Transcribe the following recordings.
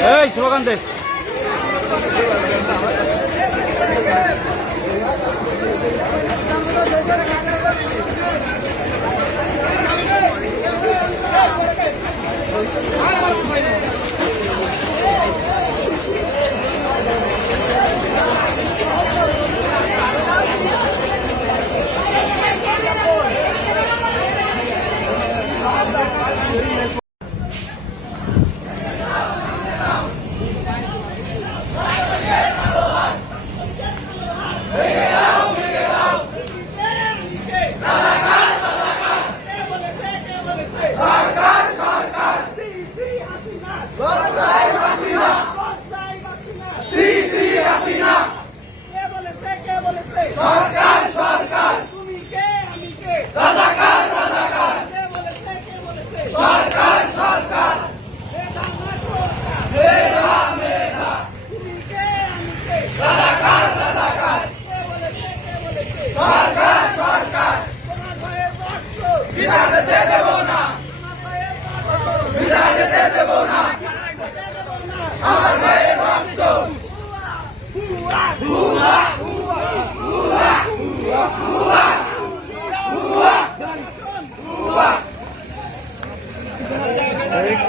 এই শুভকান্তে Só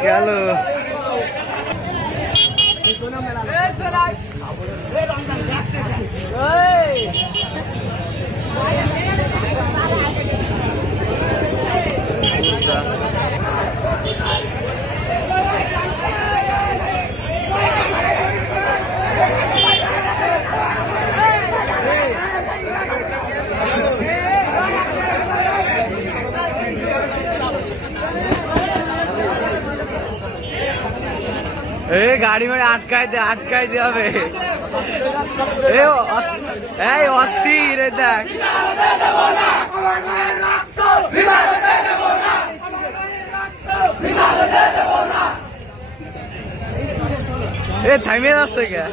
Ja, lo. Hey! এ, গাড়ি মানে মেরে আটকায় দে আটকায় দে হবে এই, অস্থির দেখ। এ, থামিয়ে যাচ্ছে কে?